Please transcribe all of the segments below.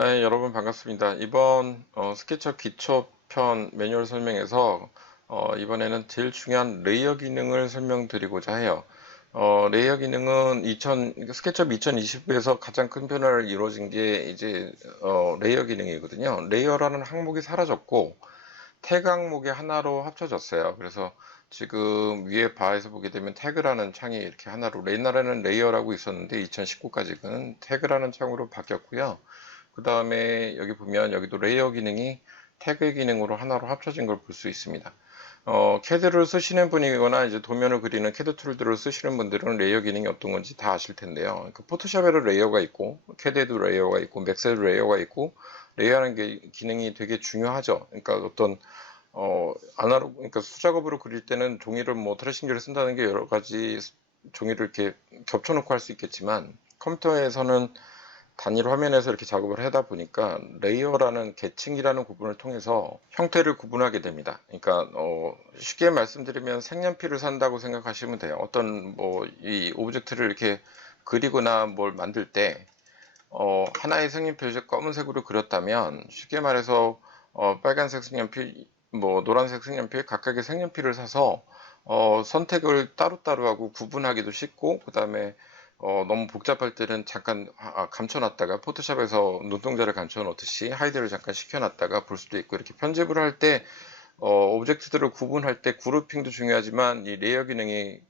네, 여러분 반갑습니다. 이번 스케치업 기초편 매뉴얼 설명에서 이번에는 제일 중요한 레이어 기능을 설명드리고자 해요. 레이어 기능은 스케치업 2020에서 가장 큰 변화를 이루어진 게 이제 레이어 기능이거든요. 레이어라는 항목이 사라졌고 태그 항목이 하나로 합쳐졌어요. 그래서 지금 위에 바에서 보게 되면 태그라는 창이 이렇게 하나로, 옛날에는 레이어라고 있었는데 2019까지는 태그라는 창으로 바뀌었고요. 그 다음에 여기 보면 여기도 레이어 기능이 태그 기능으로 하나로 합쳐진 걸 볼 수 있습니다. 캐드를 쓰시는 분이거나 이제 도면을 그리는 캐드 툴들을 쓰시는 분들은 레이어 기능이 어떤 건지 다 아실 텐데요. 그러니까 포토샵에도 레이어가 있고, 캐드에도 레이어가 있고, 맥스에도 레이어가 있고, 레이어라는 게 기능이 되게 중요하죠. 그러니까 그러니까 수작업으로 그릴 때는 종이를 뭐 트래싱지를 쓴다는 게 여러 가지 종이를 이렇게 겹쳐놓고 할 수 있겠지만, 컴퓨터에서는 단일 화면에서 이렇게 작업을 하다 보니까 레이어라는 계층이라는 구분을 통해서 형태를 구분하게 됩니다. 그러니까 쉽게 말씀드리면 색연필을 산다고 생각하시면 돼요. 어떤 뭐 이 오브젝트를 이렇게 그리거나 뭘 만들 때 하나의 색연필을 검은색으로 그렸다면 쉽게 말해서 빨간색 색연필, 뭐 노란색 색연필 각각의 색연필을 사서 선택을 따로따로 하고 구분하기도 쉽고, 그 다음에 너무 복잡할 때는 잠깐 감춰놨다가 포토샵에서 눈동자를 감춰놓듯이 하이드를 잠깐 시켜놨다가 볼 수도 있고, 이렇게 편집을 할 때 오브젝트들을 구분할 때 그룹핑도 중요하지만 이 레이어 기능이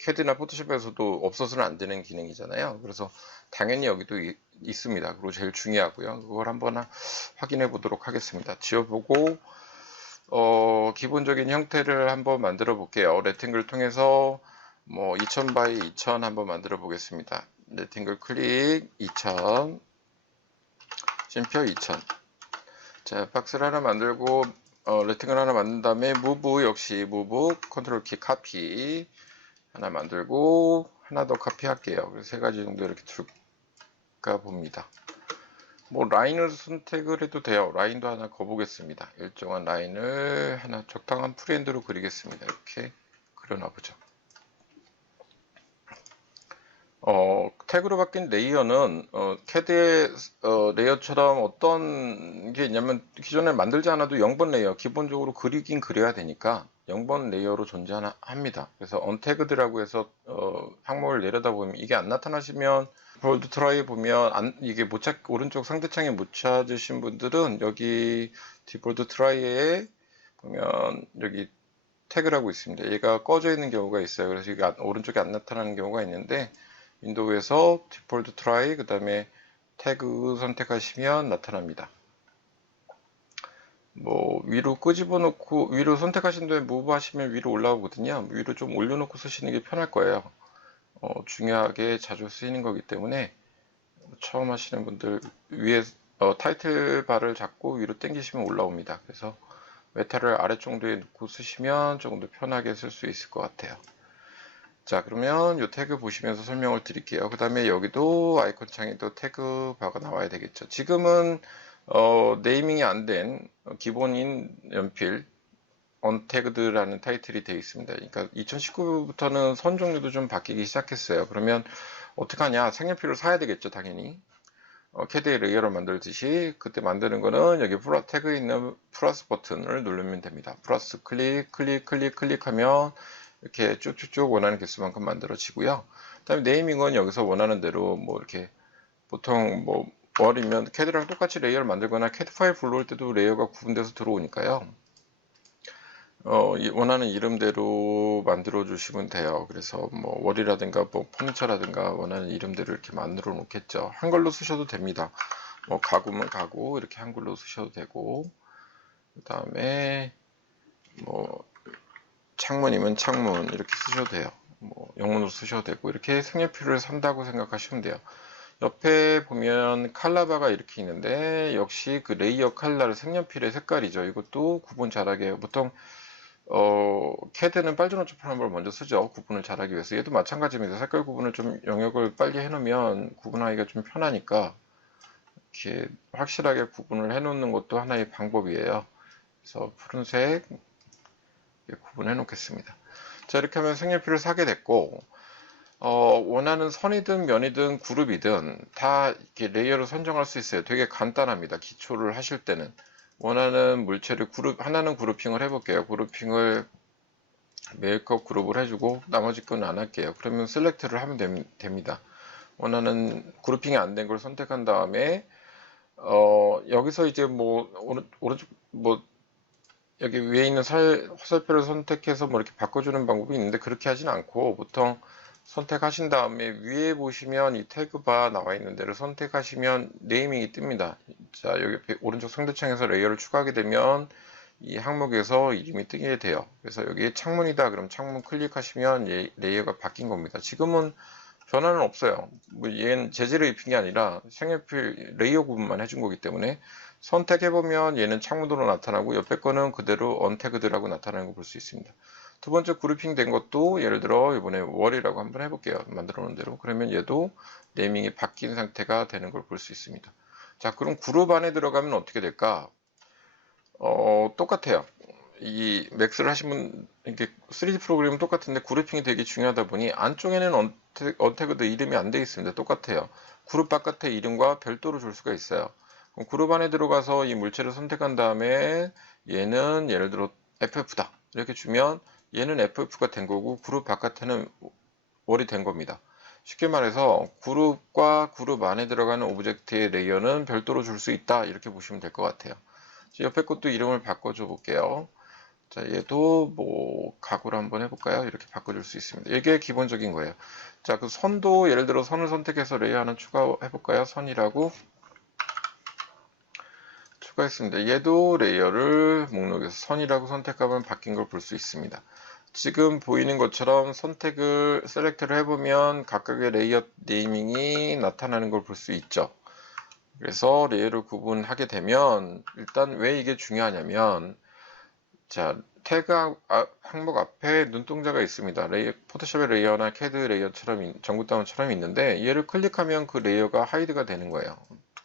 캐드나 포토샵에서도 없어서는 안 되는 기능이잖아요. 그래서 당연히 여기도 있습니다. 그리고 제일 중요하고요. 그걸 한번 확인해 보도록 하겠습니다. 지워보고 기본적인 형태를 한번 만들어 볼게요. 레팅글 통해서 뭐 2000 바이 2000 한번 만들어 보겠습니다. 레팅글 클릭 2000, 쉼표 2000. 자, 박스를 하나 만들고 레팅글 하나 만든 다음에 무브, 역시 무브 컨트롤 키 카피 하나 만들고 하나 더 카피 할게요. 그래서 세 가지 정도 이렇게 둘까 봅니다. 뭐 라인을 선택을 해도 돼요. 라인도 하나 거보겠습니다. 일정한 라인을 하나 적당한 프리핸드로 그리겠습니다. 이렇게 그려놔 보죠. 태그로 바뀐 레이어는 캐드의 레이어처럼 어떤 게 있냐면, 기존에 만들지 않아도 0번 레이어 기본적으로 그리긴 그려야 되니까 0번 레이어로 존재합니다. 그래서 언태그드라고 해서 항목을 내려다 보면 이게 안 나타나시면, 볼드 트라이 보면 이게 오른쪽 상대창에 못 찾으신 분들은 여기 디폴트 트라이에 보면 여기 태그라고 있습니다. 얘가 꺼져 있는 경우가 있어요. 그래서 이게 오른쪽에 안 나타나는 경우가 있는데, 윈도우에서 디폴트 트라이 그 다음에 태그 선택하시면 나타납니다. 뭐 위로 끄집어 놓고 위로 선택하신 다음에 무브 하시면 위로 올라오거든요. 위로 좀 올려놓고 쓰시는 게 편할 거예요. 중요하게 자주 쓰이는 거기 때문에 처음 하시는 분들 위에 타이틀 바를 잡고 위로 당기시면 올라옵니다. 그래서 메타를 아래 정도에 놓고 쓰시면 조금 더 편하게 쓸 수 있을 것 같아요. 자, 그러면 이 태그 보시면서 설명을 드릴게요. 그 다음에 여기도 아이콘 창에도 태그 바가 나와야 되겠죠. 지금은 네이밍이 안 된 기본인 연필 언태그드라는 타이틀이 되어 있습니다. 그러니까 2019부터는 선 종류도 좀 바뀌기 시작했어요. 그러면 어떻게 하냐? 색연필을 사야 되겠죠, 당연히. 캐드의 레이어를 만들듯이 그때 만드는 거는 여기 태그에 있는 플러스 버튼을 누르면 됩니다. 플러스 클릭하면 이렇게 쭉쭉쭉 원하는 개수만큼 만들어지고요. 그다음에 네이밍은 여기서 원하는 대로 뭐 이렇게 보통 뭐 월이면 캐드랑 똑같이 레이어를 만들거나 캐드 파일 불러올 때도 레이어가 구분돼서 들어오니까요. 원하는 이름대로 만들어 주시면 돼요. 그래서 뭐 월이라든가 뭐 퍼니처라든가 원하는 이름대로 이렇게 만들어 놓겠죠. 한글로 쓰셔도 됩니다. 뭐 가구면 가구 이렇게 한글로 쓰셔도 되고, 그 다음에 뭐 창문이면 창문 이렇게 쓰셔도 돼요. 뭐 영문으로 쓰셔도 되고, 이렇게 색연필을 산다고 생각하시면 돼요. 옆에 보면 칼라바가 이렇게 있는데 역시 그 레이어 칼라를 색연필의 색깔이죠. 이것도 구분 잘하게 해요. 보통 캐드는 빨주노 초판을 먼저 쓰죠. 구분을 잘하기 위해서. 얘도 마찬가지입니다. 색깔 구분을 좀 영역을 빨리 해놓으면 구분하기가 좀 편하니까 이렇게 확실하게 구분을 해놓는 것도 하나의 방법이에요. 그래서 푸른색 구분해 놓겠습니다. 자, 이렇게 하면 색연필을 사게 됐고, 원하는 선이든 면이든 그룹이든 다 이렇게 레이어를 선정할 수 있어요. 되게 간단합니다. 기초를 하실 때는. 원하는 물체를 하나는 그룹핑을 해볼게요. 그룹핑을 메이크업 그룹을 해주고 나머지 거는 안 할게요. 그러면 셀렉트를 하면 됩니다. 원하는 그룹핑이 안 된 걸 선택한 다음에 여기서 이제 뭐 오른쪽 뭐 여기 위에 있는 화살표를 선택해서 뭐 이렇게 바꿔주는 방법이 있는데 그렇게 하진 않고 보통 선택하신 다음에 위에 보시면 이 태그바 나와 있는 데를 선택하시면 네이밍이 뜹니다. 자, 여기 오른쪽 상대창에서 레이어를 추가하게 되면 이 항목에서 이름이 뜨게 돼요. 그래서 여기 창문이다. 그럼 창문 클릭하시면 레이어가 바뀐 겁니다. 지금은 변화는 없어요. 뭐 얘는 재질을 입힌 게 아니라 색연필 레이어 구분만 해준 거기 때문에 선택해보면 얘는 창문으로 나타나고 옆에 거는 그대로 언태그드라고 나타나는 거 볼 수 있습니다. 두 번째 그룹핑 된 것도 예를 들어 이번에 월이라고 한번 해볼게요. 만들어 놓은 대로. 그러면 얘도 네이밍이 바뀐 상태가 되는 걸 볼 수 있습니다. 자, 그럼 그룹 안에 들어가면 어떻게 될까? 똑같아요. 이 맥스를 하시면 이렇게 3D 프로그램은 똑같은데 그룹핑이 되게 중요하다 보니 안쪽에는 언태그도 이름이 안 돼 있습니다. 똑같아요. 그룹 바깥에 이름과 별도로 줄 수가 있어요. 그럼 그룹 안에 들어가서 이 물체를 선택한 다음에 얘는 예를 들어 FF다 이렇게 주면 얘는 FF가 된 거고 그룹 바깥에는 월이 된 겁니다. 쉽게 말해서 그룹과 그룹 안에 들어가는 오브젝트의 레이어는 별도로 줄 수 있다 이렇게 보시면 될 것 같아요. 옆에 것도 이름을 바꿔줘 볼게요. 자, 얘도 뭐 가구로 한번 해볼까요? 이렇게 바꿔줄 수 있습니다. 이게 기본적인 거예요. 자, 그 선도 예를 들어 선을 선택해서 레이어 하나 추가해볼까요? 선이라고 추가했습니다. 얘도 레이어를 목록에서 선이라고 선택하면 바뀐 걸 볼 수 있습니다. 지금 보이는 것처럼 셀렉트를 해보면 각각의 레이어 네이밍이 나타나는 걸 볼 수 있죠. 그래서 레이어를 구분하게 되면 일단 왜 이게 중요하냐면 자, 태그 항목 앞에 눈동자가 있습니다. 포토샵의 레이어나 캐드 레이어처럼 전구 다운처럼 있는데 얘를 클릭하면 그 레이어가 하이드가 되는 거예요.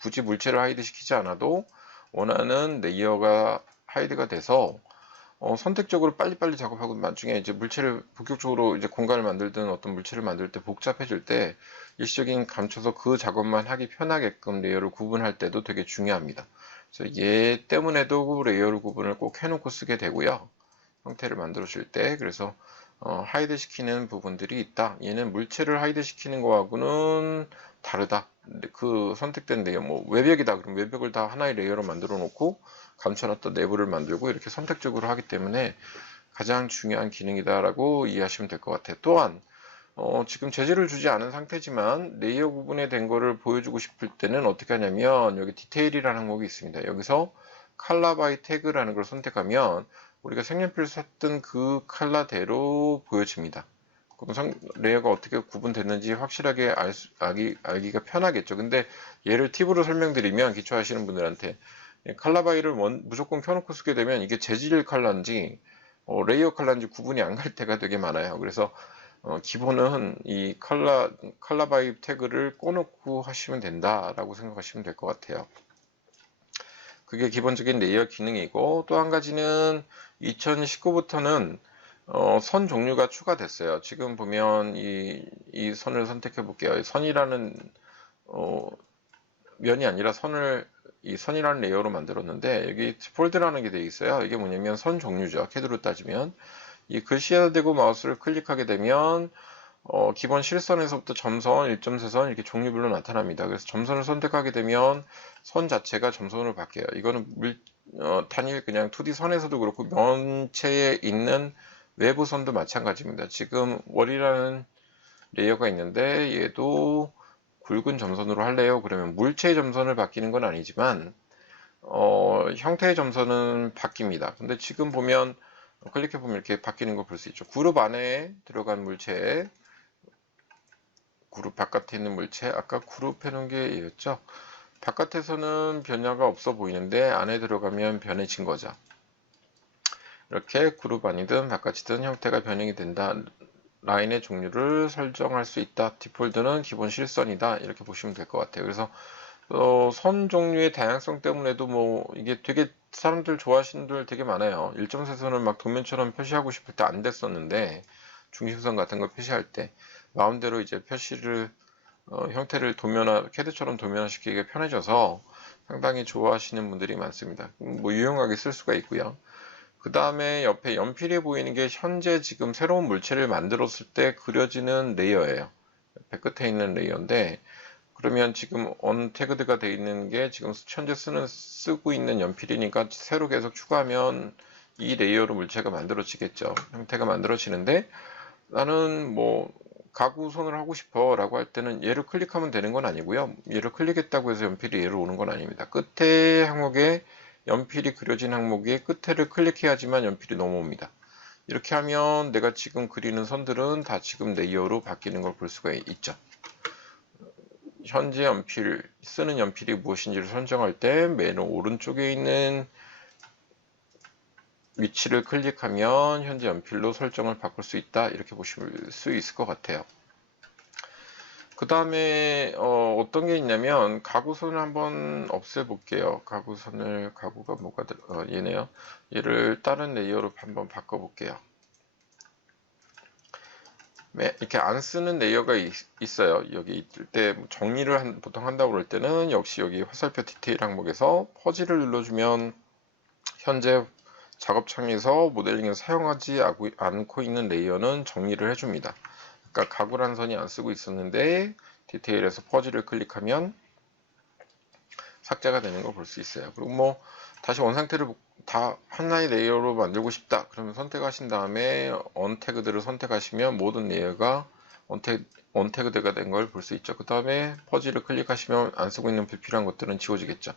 굳이 물체를 하이드 시키지 않아도 원하는 레이어가 하이드가 돼서 선택적으로 빨리빨리 작업하고 나중에 이제 물체를 본격적으로 이제 공간을 만들든 어떤 물체를 만들 때 복잡해질 때 일시적인 감춰서 그 작업만 하기 편하게끔 레이어를 구분할 때도 되게 중요합니다. 그래서 얘 때문에도 레이어를 구분을 꼭 해놓고 쓰게 되고요. 형태를 만들어 줄 때. 그래서 하이드 시키는 부분들이 있다. 얘는 물체를 하이드 시키는 거하고는 다르다. 그 선택된 레이어, 뭐 외벽이다. 그럼 외벽을 다 하나의 레이어로 만들어 놓고 감춰놨던 내부를 만들고 이렇게 선택적으로 하기 때문에 가장 중요한 기능이다라고 이해하시면 될 것 같아요. 또한 지금 재질을 주지 않은 상태지만 레이어 구분에 된 거를 보여주고 싶을 때는 어떻게 하냐면 여기 디테일이라는 항목이 있습니다. 여기서 컬러 바이 태그라는 걸 선택하면 우리가 색연필 썼던 그 컬러대로 보여집니다. 그럼 레이어가 어떻게 구분됐는지 확실하게 알기가 편하겠죠. 근데 얘를 팁으로 설명드리면 기초하시는 분들한테 컬러 바이를 무조건 켜놓고 쓰게 되면 이게 재질 컬러인지 레이어 컬러인지 구분이 안 갈 때가 되게 많아요. 그래서 기본은 이 컬러 바이 태그를 꺼놓고 하시면 된다라고 생각하시면 될 것 같아요. 그게 기본적인 레이어 기능이고 또 한 가지는 2019부터는 선 종류가 추가됐어요. 지금 보면 이 선을 선택해 볼게요. 선이라는 면이 아니라 이 선이라는 레이어로 만들었는데 여기 폴드라는 게 되어 있어요. 이게 뭐냐면 선 종류죠. 캐드로 따지면 이 글씨에다 대고 마우스를 클릭하게 되면 기본 실선에서부터 점선, 일점세선 이렇게 종류별로 나타납니다. 그래서 점선을 선택하게 되면 선 자체가 점선으로 바뀌어요. 이거는 단일 그냥 2D 선에서도 그렇고 면체에 있는 외부 선도 마찬가지입니다. 지금 월이라는 레이어가 있는데 얘도 굵은 점선으로 할래요? 그러면 물체의 점선을 바뀌는 건 아니지만 형태의 점선은 바뀝니다. 근데 지금 보면 클릭해 보면 이렇게 바뀌는 걸 볼 수 있죠. 그룹 안에 들어간 물체, 그룹 바깥에 있는 물체, 아까 그룹 해놓은 게 얘였죠. 바깥에서는 변화가 없어 보이는데 안에 들어가면 변해진 거죠. 이렇게 그룹 안이든 바깥이든 형태가 변형이 된다. 라인의 종류를 설정할 수 있다. 디폴트는 기본 실선이다. 이렇게 보시면 될 것 같아요. 그래서 선 종류의 다양성 때문에도 뭐 이게 되게 사람들 좋아하시는 분들 되게 많아요. 일정세선을 막 도면처럼 표시하고 싶을 때 안 됐었는데 중심선 같은 걸 표시할 때 마음대로 이제 표시를 형태를 CAD처럼 도면화시키기가 편해져서 상당히 좋아하시는 분들이 많습니다. 뭐 유용하게 쓸 수가 있고요. 그 다음에 옆에 연필이 보이는 게 현재 지금 새로운 물체를 만들었을 때 그려지는 레이어예요. 옆에 끝에 있는 레이어인데, 그러면 지금 언태그드가 되어 있는 게 지금 현재 쓰고 있는 연필이니까 새로 계속 추가하면 이 레이어로 물체가 만들어지겠죠. 형태가 만들어지는데, 나는 뭐 가구선을 하고 싶어 라고 할 때는 얘를 클릭하면 되는 건 아니고요. 얘를 클릭했다고 해서 연필이 얘로 오는 건 아닙니다. 끝에 항목에 연필이 그려진 항목의 끝에를 클릭해야지만 연필이 넘어옵니다. 이렇게 하면 내가 지금 그리는 선들은 다 지금 레이어로 바뀌는 걸 볼 수가 있죠. 현재 쓰는 연필이 무엇인지를 선정할 때 맨 오른쪽에 있는 위치를 클릭하면 현재 연필로 설정을 바꿀 수 있다, 이렇게 보실 수 있을 것 같아요. 그 다음에 어떤 게 있냐면 가구선을 한번 없애 볼게요. 가구가 뭐가 얘네요. 얘를 다른 레이어로 한번 바꿔 볼게요. 이렇게 안 쓰는 레이어가 있어요. 여기 있을 때 정리를 보통 한다고 그럴 때는 역시 여기 화살표 디테일 항목에서 퍼즐을 눌러주면 현재 작업창에서 모델링에 사용하지 않고 있는 레이어는 정리를 해줍니다. 그러니까 가구란 선이 안 쓰고 있었는데 디테일에서 퍼즐을 클릭하면 삭제가 되는 걸 볼 수 있어요. 그리고 뭐 다시 원상태를 다 하나의 레이어로 만들고 싶다, 그러면 선택하신 다음에 언태그드를 선택하시면 모든 레이어가 언태그드가 된 걸 볼 수 있죠. 그 다음에 퍼즐을 클릭하시면 안 쓰고 있는 불필요한 것들은 지워지겠죠.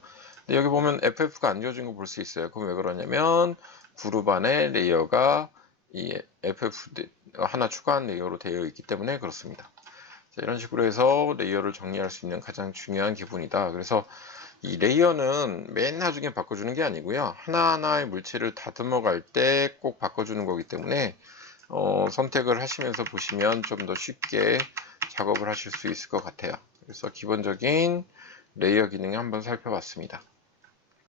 근데 여기 보면 FF가 안 지워진 거 볼 수 있어요. 그럼 왜 그러냐면 그룹 안에 레이어가 이 FF 하나 추가한 레이어로 되어 있기 때문에 그렇습니다. 자, 이런 식으로 해서 레이어를 정리할 수 있는 가장 중요한 기본이다. 그래서 이 레이어는 맨 나중에 바꿔주는 게 아니고요. 하나하나의 물체를 다듬어 갈 때 꼭 바꿔주는 거기 때문에 선택을 하시면서 보시면 좀 더 쉽게 작업을 하실 수 있을 것 같아요. 그래서 기본적인 레이어 기능을 한번 살펴봤습니다.